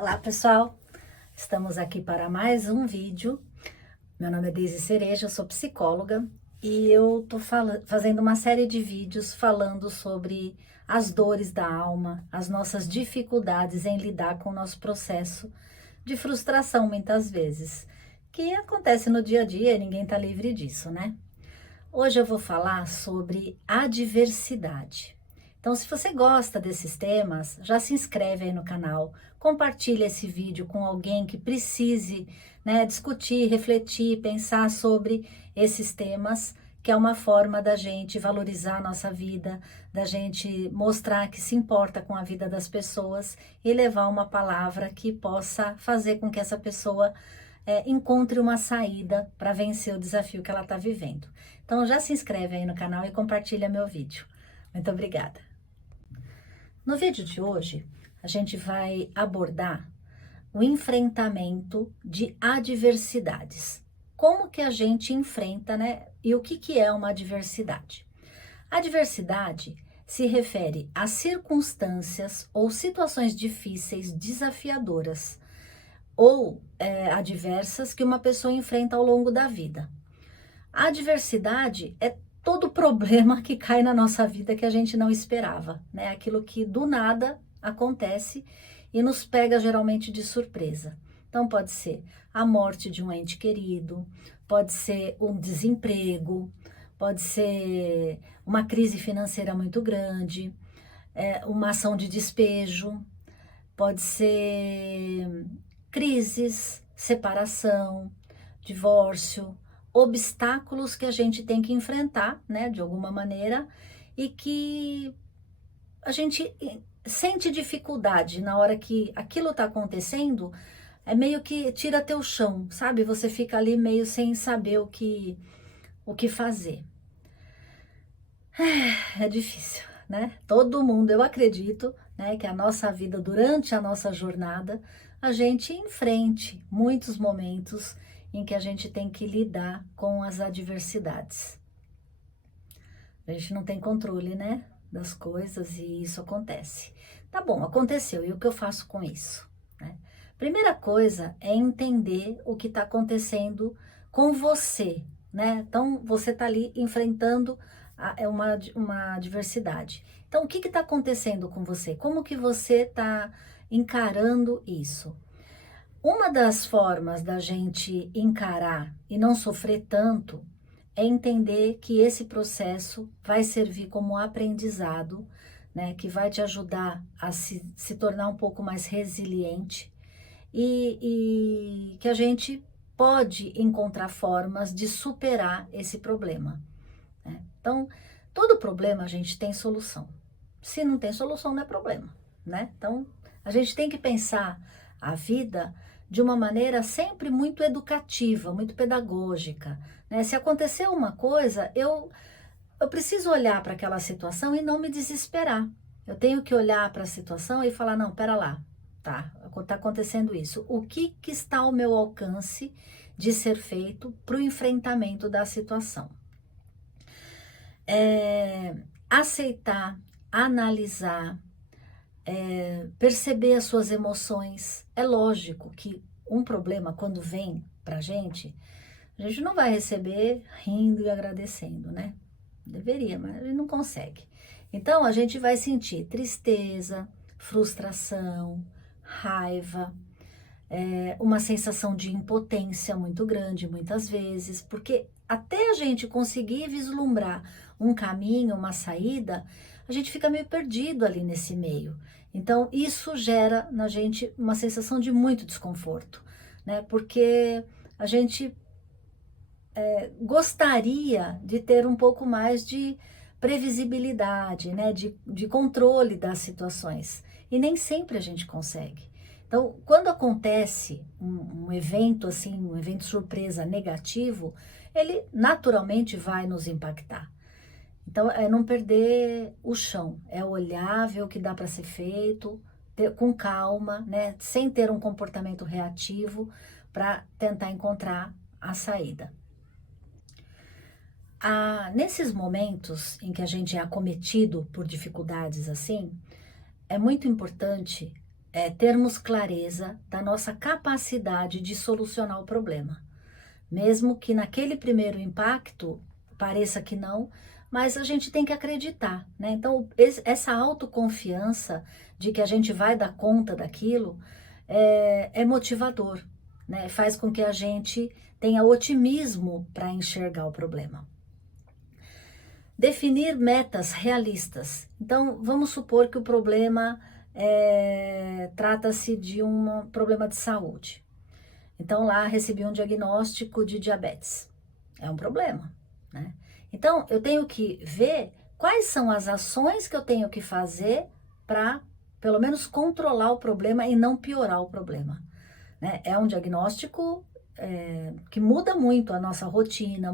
Olá pessoal, estamos aqui para mais um vídeo. Meu nome é Deise Cereja, eu sou psicóloga e eu tô fazendo uma série de vídeos falando sobre as dores da alma, as nossas dificuldades em lidar com o nosso processo de frustração muitas vezes, que acontece no dia a dia e ninguém tá livre disso, né? Hoje eu vou falar sobre adversidade. Então, se você gosta desses temas, já se inscreve aí no canal, compartilha esse vídeo com alguém que precise, né, discutir, refletir, pensar sobre esses temas, que é uma forma da gente valorizar a nossa vida, da gente mostrar que se importa com a vida das pessoas e levar uma palavra que possa fazer com que essa pessoa encontre uma saída para vencer o desafio que ela está vivendo. Então já se inscreve aí no canal e compartilha meu vídeo. Muito obrigada. No vídeo de hoje, a gente vai abordar o enfrentamento de adversidades. Como que a gente enfrenta, né? E o que é uma adversidade? Adversidade se refere a circunstâncias ou situações difíceis, desafiadoras ou adversas que uma pessoa enfrenta ao longo da vida. A adversidade é todo problema que cai na nossa vida que a gente não esperava, né? Aquilo que do nada acontece e nos pega geralmente de surpresa. Então pode ser a morte de um ente querido, pode ser um desemprego, pode ser uma crise financeira muito grande, uma ação de despejo, pode ser crises, separação, divórcio, obstáculos que a gente tem que enfrentar, né, de alguma maneira, e que a gente sente dificuldade na hora que aquilo está acontecendo, é meio que tira teu chão, sabe? Você fica ali meio sem saber o que fazer. É difícil, né? Todo mundo, eu acredito, né, que a nossa vida, durante a nossa jornada, a gente enfrente muitos momentos em que a gente tem que lidar com as adversidades. A gente não tem controle, né, das coisas e isso acontece. Tá bom, aconteceu, e o que eu faço com isso, né? Primeira coisa é entender o que está acontecendo com você, né? Então, você está ali enfrentando uma adversidade. Então, o que está acontecendo com você? Como que você está encarando isso? Uma das formas da gente encarar e não sofrer tanto é entender que esse processo vai servir como aprendizado, né, que vai te ajudar a se tornar um pouco mais resiliente e que a gente pode encontrar formas de superar esse problema, né? Então, todo problema a gente tem solução. Se não tem solução, não é problema, né? Então, a gente tem que pensar a vida de uma maneira sempre muito educativa, muito pedagógica, né? Se acontecer uma coisa, eu preciso olhar para aquela situação e não me desesperar. Eu tenho que olhar para a situação e falar, não, pera lá, tá acontecendo isso. O que está ao meu alcance de ser feito para o enfrentamento da situação? Aceitar, analisar, perceber as suas emoções. É lógico que um problema, quando vem pra gente, a gente não vai receber rindo e agradecendo, né? Deveria, mas a gente não consegue. Então, a gente vai sentir tristeza, frustração, raiva, uma sensação de impotência muito grande, muitas vezes, porque até a gente conseguir vislumbrar um caminho, uma saída, a gente fica meio perdido ali nesse meio. Então, isso gera na gente uma sensação de muito desconforto, né? Porque a gente gostaria de ter um pouco mais de previsibilidade, né? De controle das situações. E nem sempre a gente consegue. Então, quando acontece um evento assim, um evento surpresa negativo, ele naturalmente vai nos impactar. Então, é não perder o chão, é olhar, ver o que dá para ser feito, com calma, né? Sem ter um comportamento reativo para tentar encontrar a saída. Nesses momentos em que a gente é acometido por dificuldades assim, é muito importante é termos clareza da nossa capacidade de solucionar o problema. Mesmo que naquele primeiro impacto pareça que não, mas a gente tem que acreditar, né? Então, essa autoconfiança de que a gente vai dar conta daquilo é motivador, né? Faz com que a gente tenha otimismo para enxergar o problema. Definir metas realistas. Então, vamos supor que o problema trata-se de um problema de saúde. Então, lá recebi um diagnóstico de diabetes. É um problema, né? Então, eu tenho que ver quais são as ações que eu tenho que fazer para, pelo menos, controlar o problema e não piorar o problema, né? É um diagnóstico que muda muito a nossa rotina,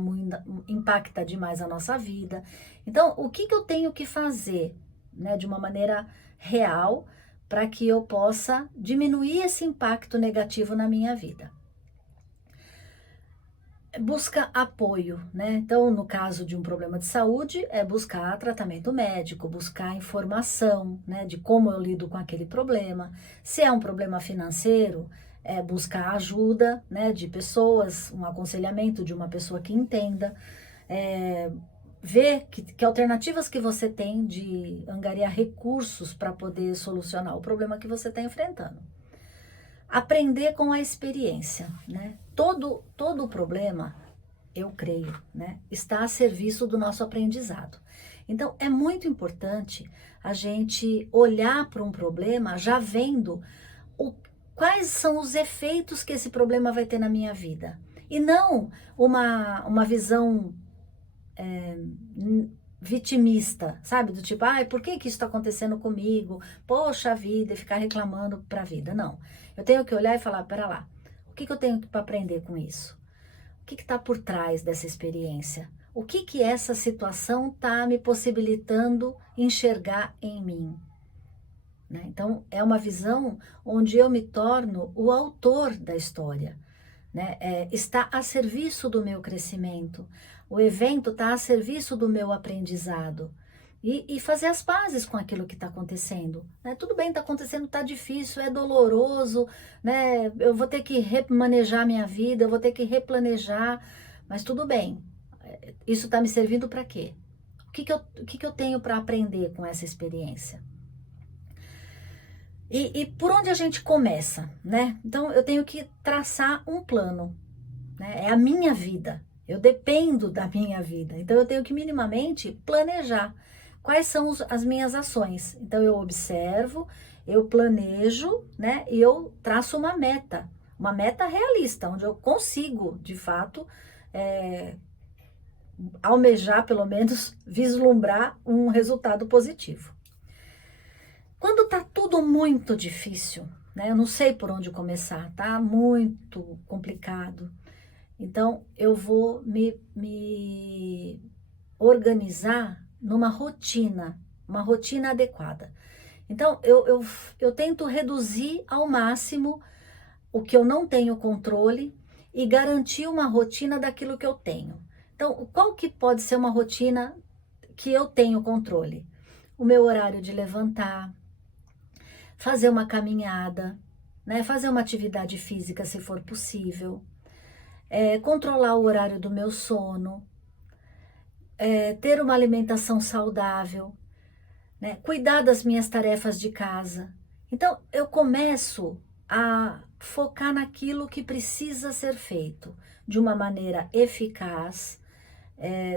impacta demais a nossa vida. Então, o que eu tenho que fazer, né, de uma maneira real para que eu possa diminuir esse impacto negativo na minha vida? Busca apoio, né? Então, no caso de um problema de saúde, é buscar tratamento médico, buscar informação, né, de como eu lido com aquele problema. Se é um problema financeiro, é buscar ajuda, né, de pessoas, um aconselhamento de uma pessoa que entenda, ver que alternativas que você tem de angariar recursos para poder solucionar o problema que você está enfrentando. Aprender com a experiência, né? Todo problema, eu creio, né, está a serviço do nosso aprendizado. Então, é muito importante a gente olhar para um problema já vendo quais são os efeitos que esse problema vai ter na minha vida. E não uma visão vitimista, sabe? Do tipo, ai, por que que isso está acontecendo comigo? Poxa vida, e ficar reclamando para a vida. Não. Eu tenho que olhar e falar, pera lá, o que eu tenho para aprender com isso? O que está por trás dessa experiência? O que essa situação está me possibilitando enxergar em mim? Né? Então, é uma visão onde eu me torno o autor da história. Né? Está a serviço do meu crescimento. O evento está a serviço do meu aprendizado. E fazer as pazes com aquilo que está acontecendo. Né? Tudo bem, está acontecendo, está difícil, é doloroso, né? Eu vou ter que remanejar minha vida, eu vou ter que replanejar, mas tudo bem. Isso está me servindo para quê? O que eu tenho para aprender com essa experiência? E por onde a gente começa, né? Então, eu tenho que traçar um plano, né? É a minha vida, eu dependo da minha vida. Então, eu tenho que minimamente planejar quais são as minhas ações. Então, eu observo, eu planejo, né? E eu traço uma meta realista, onde eu consigo, de fato, almejar, pelo menos, vislumbrar um resultado positivo. Quando tá tudo muito difícil, né? Eu não sei por onde começar, tá muito complicado. Então, eu vou me organizar numa rotina, uma rotina adequada. Então, eu tento reduzir ao máximo o que eu não tenho controle e garantir uma rotina daquilo que eu tenho. Então, qual que pode ser uma rotina que eu tenho controle? O meu horário de levantar, fazer uma caminhada, né? Fazer uma atividade física se for possível, controlar o horário do meu sono, ter uma alimentação saudável, né? Cuidar das minhas tarefas de casa. Então, eu começo a focar naquilo que precisa ser feito de uma maneira eficaz,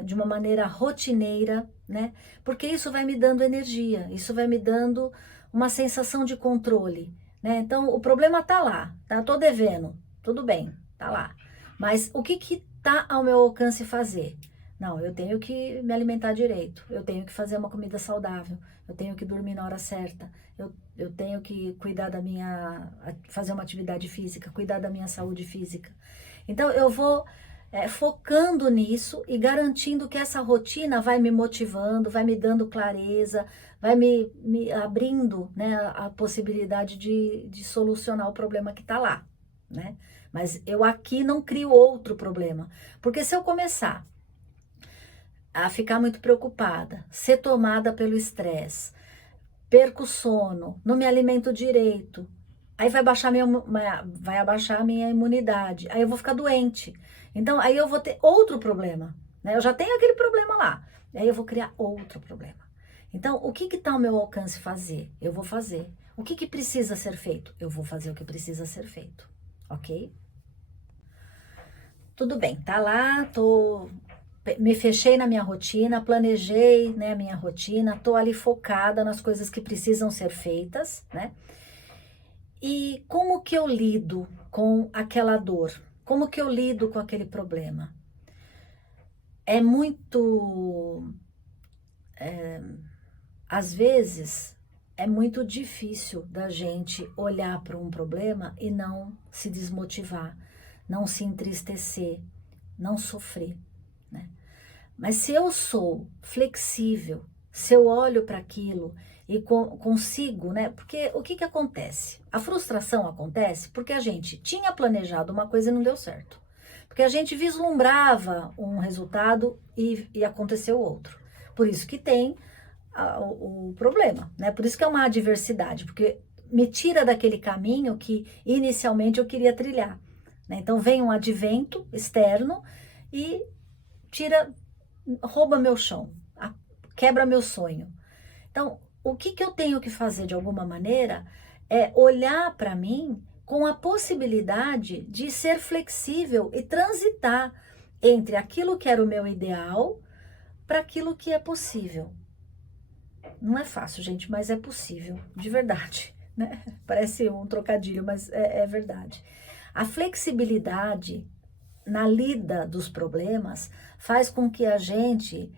de uma maneira rotineira, né? Porque isso vai me dando energia, isso vai me dando uma sensação de controle, né? Então, o problema tá lá, tá? Tô devendo, tudo bem, tá lá. Mas o que tá ao meu alcance fazer? Não, eu tenho que me alimentar direito, eu tenho que fazer uma comida saudável, eu tenho que dormir na hora certa, eu tenho que cuidar fazer uma atividade física, cuidar da minha saúde física. Então, eu vou focando nisso e garantindo que essa rotina vai me motivando, vai me dando clareza, vai me abrindo, né, a possibilidade de solucionar o problema que está lá, né? Mas eu aqui não crio outro problema, porque se eu começar a ficar muito preocupada, ser tomada pelo estresse, perco o sono, não me alimento direito, Aí vai abaixar a minha imunidade, aí eu vou ficar doente. Então, aí eu vou ter outro problema, né? Eu já tenho aquele problema lá, aí eu vou criar outro problema. Então, o que está ao meu alcance fazer? Eu vou fazer. O que precisa ser feito? Eu vou fazer o que precisa ser feito, ok? Tudo bem, tá lá, me fechei na minha rotina, planejei, né, a minha rotina, tô ali focada nas coisas que precisam ser feitas, né? E como que eu lido com aquela dor? Como que eu lido com aquele problema? É muito, às vezes, é muito difícil da gente olhar para um problema e não se desmotivar, não se entristecer, não sofrer, né? Mas se eu sou flexível, se eu olho para aquilo e consigo, né? Porque o que acontece? A frustração acontece porque a gente tinha planejado uma coisa e não deu certo. Porque a gente vislumbrava um resultado e aconteceu outro. Por isso que tem o problema, né? Por isso que é uma adversidade, porque me tira daquele caminho que inicialmente eu queria trilhar, né? Então vem um advento externo e tira, rouba meu chão, quebra meu sonho. Então, o que eu tenho que fazer de alguma maneira é olhar para mim com a possibilidade de ser flexível e transitar entre aquilo que era o meu ideal para aquilo que é possível. Não é fácil, gente, mas é possível, de verdade, né? Parece um trocadilho, mas é verdade. A flexibilidade na lida dos problemas faz com que a gente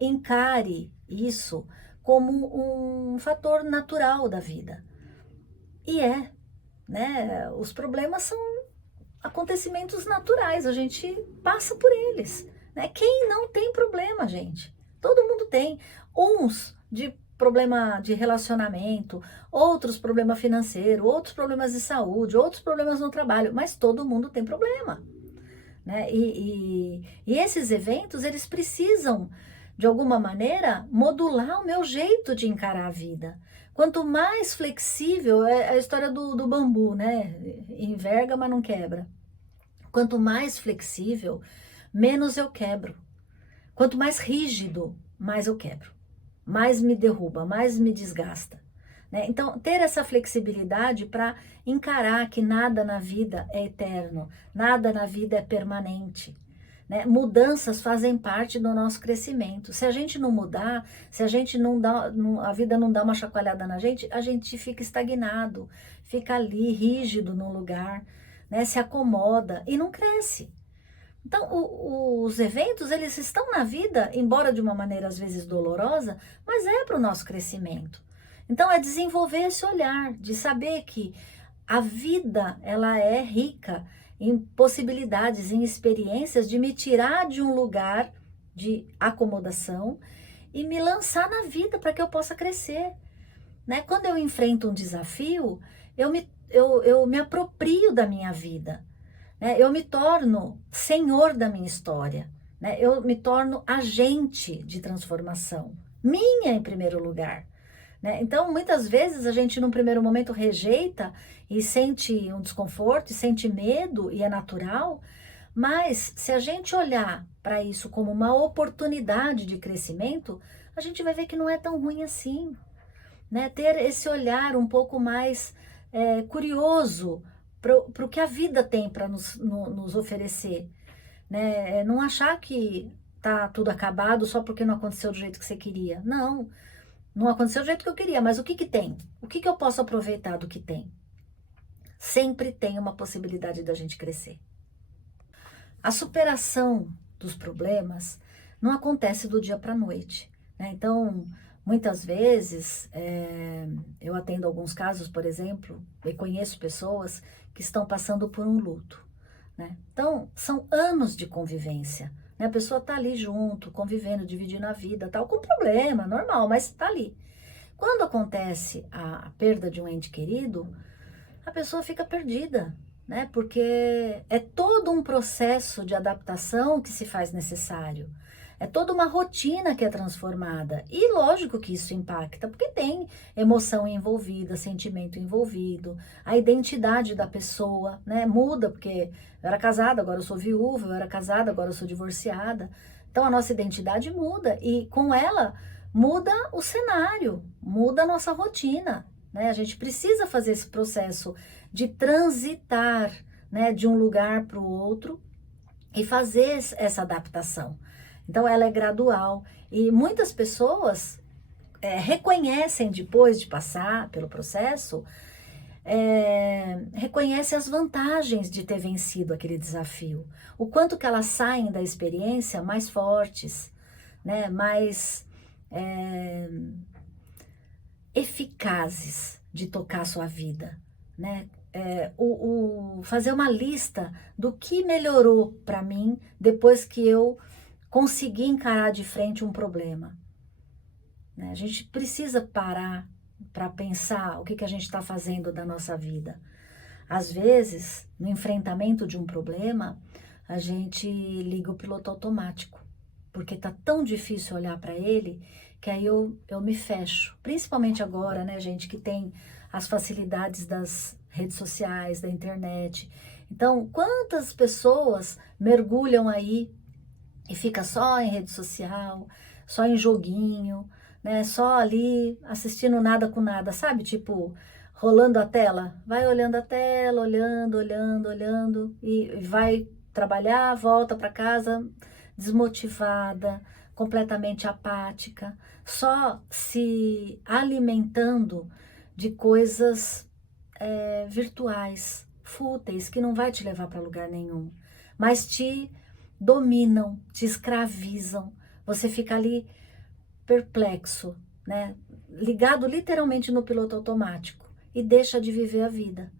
encare isso como um fator natural da vida. E né? Os problemas são acontecimentos naturais, a gente passa por eles, né? Quem não tem problema, gente? Todo mundo tem. Uns de problema de relacionamento, outros problema financeiro, outros problemas de saúde, outros problemas no trabalho, mas todo mundo tem problema, né? E esses eventos, eles precisam, de alguma maneira, modular o meu jeito de encarar a vida. Quanto mais flexível, é a história do bambu, né? Enverga, mas não quebra. Quanto mais flexível, menos eu quebro. Quanto mais rígido, mais eu quebro. Mais me derruba, mais me desgasta, né? Então, ter essa flexibilidade para encarar que nada na vida é eterno, nada na vida é permanente, né? Mudanças fazem parte do nosso crescimento. Se a gente não mudar, se a gente não dá, a vida não dá uma chacoalhada na gente, a gente fica estagnado, fica ali rígido no lugar, né? Se acomoda e não cresce. Então, os eventos, eles estão na vida, embora de uma maneira às vezes dolorosa, mas é para o nosso crescimento. Então, é desenvolver esse olhar, de saber que a vida, ela é rica em possibilidades, em experiências de me tirar de um lugar de acomodação e me lançar na vida para que eu possa crescer, né? Quando eu enfrento um desafio, eu me aproprio da minha vida, né? Eu me torno senhor da minha história, né? Eu me torno agente de transformação, minha em primeiro lugar, né? Então, muitas vezes a gente, num primeiro momento, rejeita e sente um desconforto, e sente medo, e é natural, mas se a gente olhar para isso como uma oportunidade de crescimento, a gente vai ver que não é tão ruim assim, né? Ter esse olhar um pouco mais curioso para o que a vida tem para nos oferecer, né? Não achar que tá tudo acabado só porque não aconteceu do jeito que você queria. Não, não aconteceu do jeito que eu queria, mas o que tem? O que eu posso aproveitar do que tem? Sempre tem uma possibilidade da gente crescer. A superação dos problemas não acontece do dia para a noite, né? Então, muitas vezes, eu atendo alguns casos, por exemplo, e conheço pessoas que estão passando por um luto, né? Então, são anos de convivência, né? A pessoa está ali junto, convivendo, dividindo a vida, tal, com problema, normal, mas está ali. Quando acontece a perda de um ente querido, a pessoa fica perdida, né? Porque é todo um processo de adaptação que se faz necessário. É toda uma rotina que é transformada. E lógico que isso impacta, porque tem emoção envolvida, sentimento envolvido, a identidade da pessoa, né? Muda, porque eu era casada, agora eu sou viúva, eu era casada, agora eu sou divorciada. Então a nossa identidade muda e com ela muda o cenário, muda a nossa rotina, né? A gente precisa fazer esse processo de transitar, né, de um lugar para o outro e fazer essa adaptação. Então, ela é gradual e muitas pessoas reconhecem, depois de passar pelo processo, reconhecem as vantagens de ter vencido aquele desafio. O quanto que elas saem da experiência mais fortes, né, mais eficazes de tocar a sua vida, né? Fazer uma lista do que melhorou para mim depois que eu consegui encarar de frente um problema, né? A gente precisa parar para pensar o que a gente está fazendo da nossa vida. Às vezes, no enfrentamento de um problema, a gente liga o piloto automático, porque tá tão difícil olhar para ele que aí eu me fecho. Principalmente agora, né, gente, que tem as facilidades das redes sociais, da internet. Então, quantas pessoas mergulham aí e fica só em rede social, só em joguinho, né? Só ali assistindo nada com nada, sabe? Tipo, rolando a tela. Vai olhando a tela, olhando, olhando, olhando e vai trabalhar, volta para casa desmotivada, completamente apática, só se alimentando de coisas virtuais, fúteis, que não vai te levar para lugar nenhum, mas te dominam, te escravizam. Você fica ali perplexo, né? Ligado literalmente no piloto automático e deixa de viver a vida,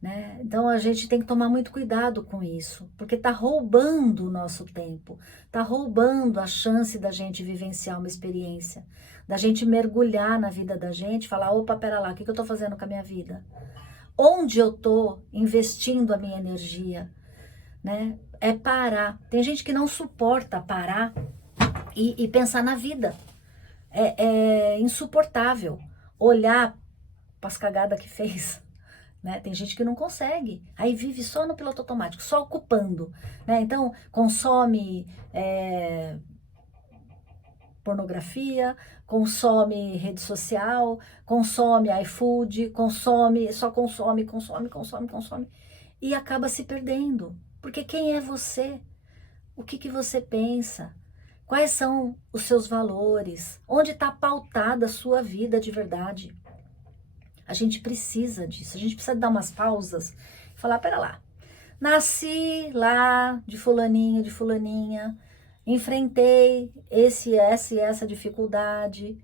né? Então a gente tem que tomar muito cuidado com isso, porque tá roubando o nosso tempo, tá roubando a chance da gente vivenciar uma experiência, da gente mergulhar na vida da gente, falar, opa, pera lá, o que eu tô fazendo com a minha vida? Onde eu tô investindo a minha energia, né? É parar. Tem gente que não suporta parar e pensar na vida. É insuportável olhar para as cagadas que fez, né? Tem gente que não consegue. Aí vive só no piloto automático, só ocupando, né? Então, consome pornografia, consome rede social, consome iFood, consome, só consome, consome, consome, consome. E acaba se perdendo. Porque quem é você? O que você pensa? Quais são os seus valores? Onde está pautada a sua vida de verdade? A gente precisa disso. A gente precisa dar umas pausas e falar, pera lá. Nasci lá de fulaninho, de fulaninha. Enfrentei essa e essa dificuldade.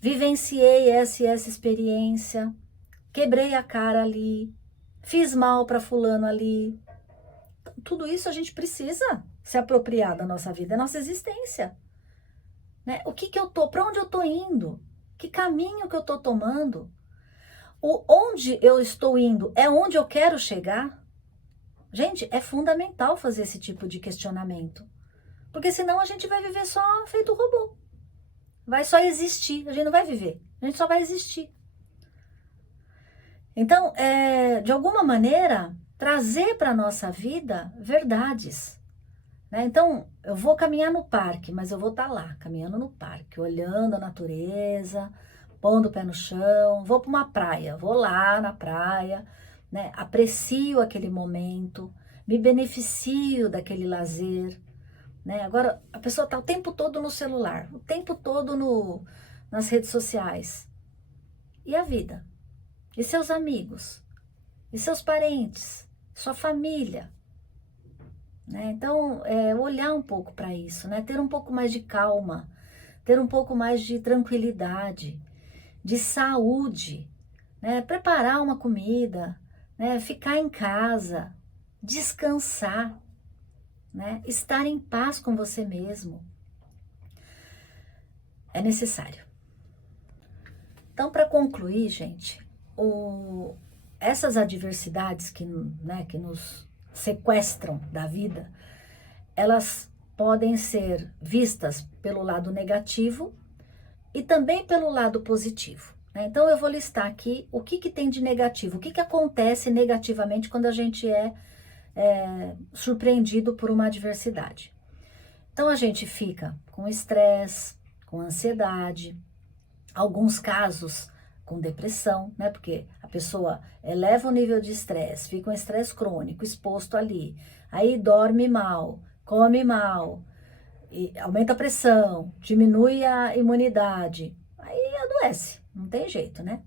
Vivenciei essa e essa experiência. Quebrei a cara ali. Fiz mal para fulano ali. Tudo isso a gente precisa se apropriar da nossa vida, da nossa existência, né? O que eu tô, para onde eu tô indo? Que caminho que eu tô tomando? Onde eu estou indo é onde eu quero chegar? Gente, é fundamental fazer esse tipo de questionamento, porque senão a gente vai viver só feito robô. Vai só existir, a gente não vai viver, a gente só vai existir. Então, de alguma maneira, trazer para a nossa vida verdades, né? Então, eu vou caminhar no parque, mas eu vou estar lá, caminhando no parque, olhando a natureza, pondo o pé no chão, vou para uma praia, vou lá na praia, né? Aprecio aquele momento, me beneficio daquele lazer, né? Agora, a pessoa está o tempo todo no celular, o tempo todo nas redes sociais. E a vida? E seus amigos? E seus parentes? Sua família? Né? Então, olhar um pouco para isso, né? Ter um pouco mais de calma, ter um pouco mais de tranquilidade, de saúde, né? Preparar uma comida, né? Ficar em casa, descansar, né? Estar em paz com você mesmo. É necessário. Então, para concluir, gente, essas adversidades que nos sequestram da vida, elas podem ser vistas pelo lado negativo e também pelo lado positivo, né? Então eu vou listar aqui o que tem de negativo, o que acontece negativamente quando a gente é surpreendido por uma adversidade. Então a gente fica com estresse, com ansiedade, alguns casos com depressão, né? Porque a pessoa eleva o nível de estresse, fica um estresse crônico exposto ali, aí dorme mal, come mal, e aumenta a pressão, diminui a imunidade, aí adoece, não tem jeito, né?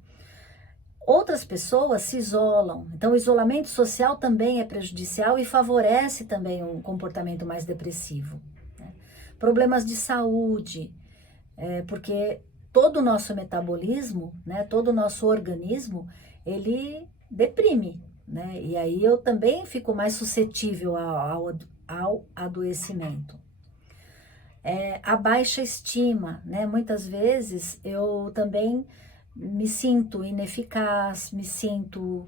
Outras pessoas se isolam, então o isolamento social também é prejudicial e favorece também um comportamento mais depressivo, né? Problemas de saúde, porque todo o nosso metabolismo, né, todo o nosso organismo, ele deprime, né? E aí eu também fico mais suscetível ao adoecimento. A baixa estima, né? Muitas vezes eu também me sinto ineficaz, me sinto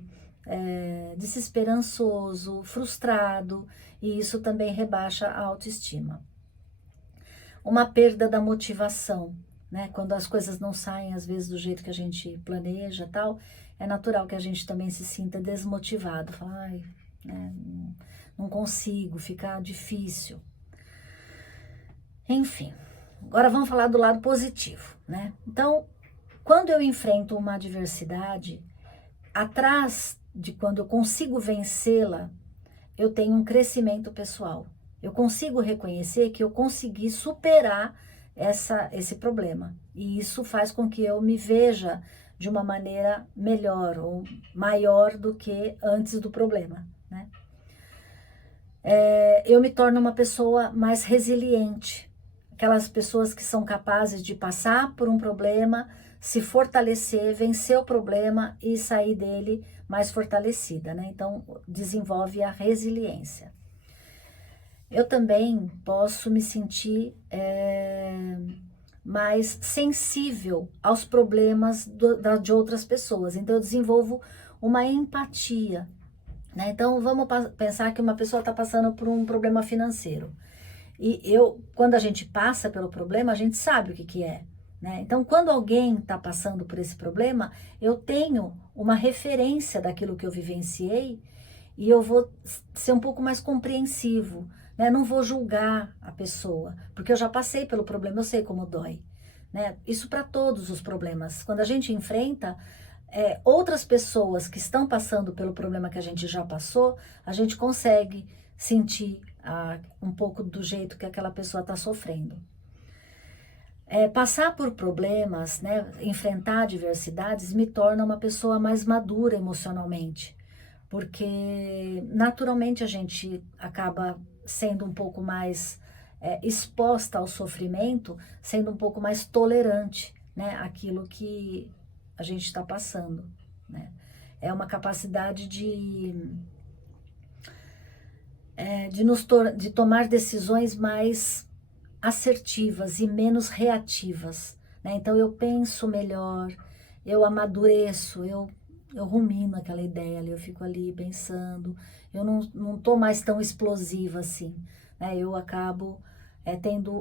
desesperançoso, frustrado, e isso também rebaixa a autoestima. Uma perda da motivação, né? Quando as coisas não saem, às vezes, do jeito que a gente planeja, tal, é natural que a gente também se sinta desmotivado, fala, ai, né, não consigo, fica difícil. Enfim, agora vamos falar do lado positivo, né? Então, quando eu enfrento uma adversidade, atrás de quando eu consigo vencê-la, eu tenho um crescimento pessoal. Eu consigo reconhecer que eu consegui superar esse problema. E isso faz com que eu me veja de uma maneira melhor ou maior do que antes do problema, né? Eu me torno uma pessoa mais resiliente. Aquelas pessoas que são capazes de passar por um problema, se fortalecer, vencer o problema e sair dele mais fortalecida, né? Então, desenvolve a resiliência. Eu também posso me sentir mais sensível aos problemas de outras pessoas. Então, eu desenvolvo uma empatia, né? Então, vamos pensar que uma pessoa está passando por um problema financeiro. E quando a gente passa pelo problema, a gente sabe o que é, né? Então, quando alguém está passando por esse problema, eu tenho uma referência daquilo que eu vivenciei e eu vou ser um pouco mais compreensivo, né? Não vou julgar a pessoa, porque eu já passei pelo problema, eu sei como dói, né? Isso para todos os problemas. Quando a gente enfrenta outras pessoas que estão passando pelo problema que a gente já passou, a gente consegue sentir um pouco do jeito que aquela pessoa está sofrendo. Passar por problemas, né, enfrentar adversidades, me torna uma pessoa mais madura emocionalmente, porque naturalmente a gente acaba sendo um pouco mais exposta ao sofrimento, sendo um pouco mais tolerante, né, àquilo que a gente está passando, né? É uma capacidade de tomar decisões mais assertivas e menos reativas, né? Então eu penso melhor, eu amadureço, eu rumino aquela ideia ali, eu fico ali pensando, eu não tô mais tão explosiva assim, né? Eu acabo tendo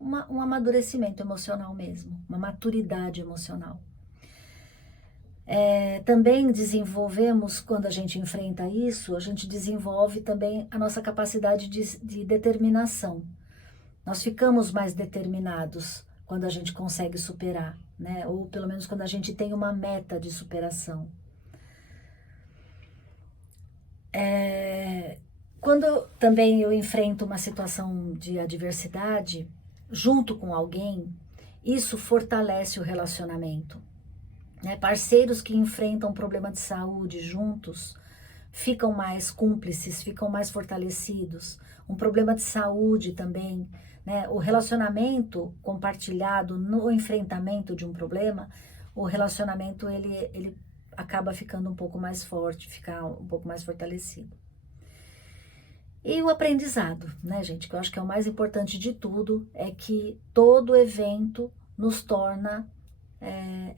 um amadurecimento emocional mesmo, uma maturidade emocional. Também desenvolvemos, quando a gente enfrenta isso, a gente desenvolve também a nossa capacidade de determinação. Nós ficamos mais determinados quando a gente consegue superar, né? Ou pelo menos quando a gente tem uma meta de superação. Quando também eu enfrento uma situação de adversidade, junto com alguém, isso fortalece o relacionamento, né? Parceiros que enfrentam problema de saúde juntos ficam mais cúmplices, ficam mais fortalecidos. Um problema de saúde também, né? O relacionamento compartilhado no enfrentamento de um problema, o relacionamento ele acaba ficando um pouco mais forte, ficar um pouco mais fortalecido. E o aprendizado, né, gente, que eu acho que é o mais importante de tudo, é que todo evento nos torna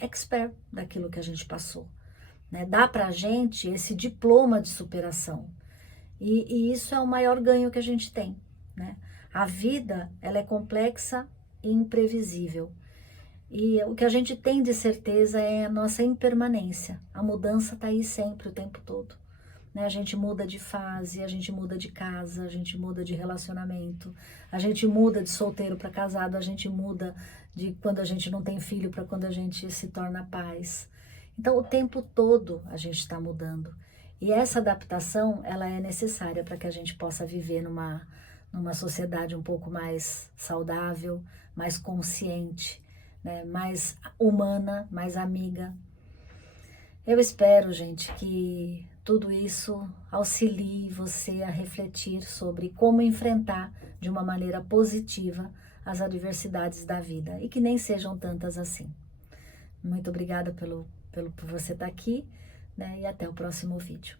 expert daquilo que a gente passou, né? Dá pra gente esse diploma de superação. E isso é o maior ganho que a gente tem, né? A vida, ela é complexa e imprevisível. E o que a gente tem de certeza é a nossa impermanência. A mudança está aí sempre, o tempo todo. Né? A gente muda de fase, a gente muda de casa, a gente muda de relacionamento, a gente muda de solteiro para casado, a gente muda de quando a gente não tem filho para quando a gente se torna pais. Então, o tempo todo a gente está mudando. E essa adaptação, ela é necessária para que a gente possa viver numa sociedade um pouco mais saudável, mais consciente, né? Mais humana, mais amiga. Eu espero, gente, que tudo isso auxilie você a refletir sobre como enfrentar de uma maneira positiva as adversidades da vida e que nem sejam tantas assim. Muito obrigada por você estar aqui, né? E até o próximo vídeo.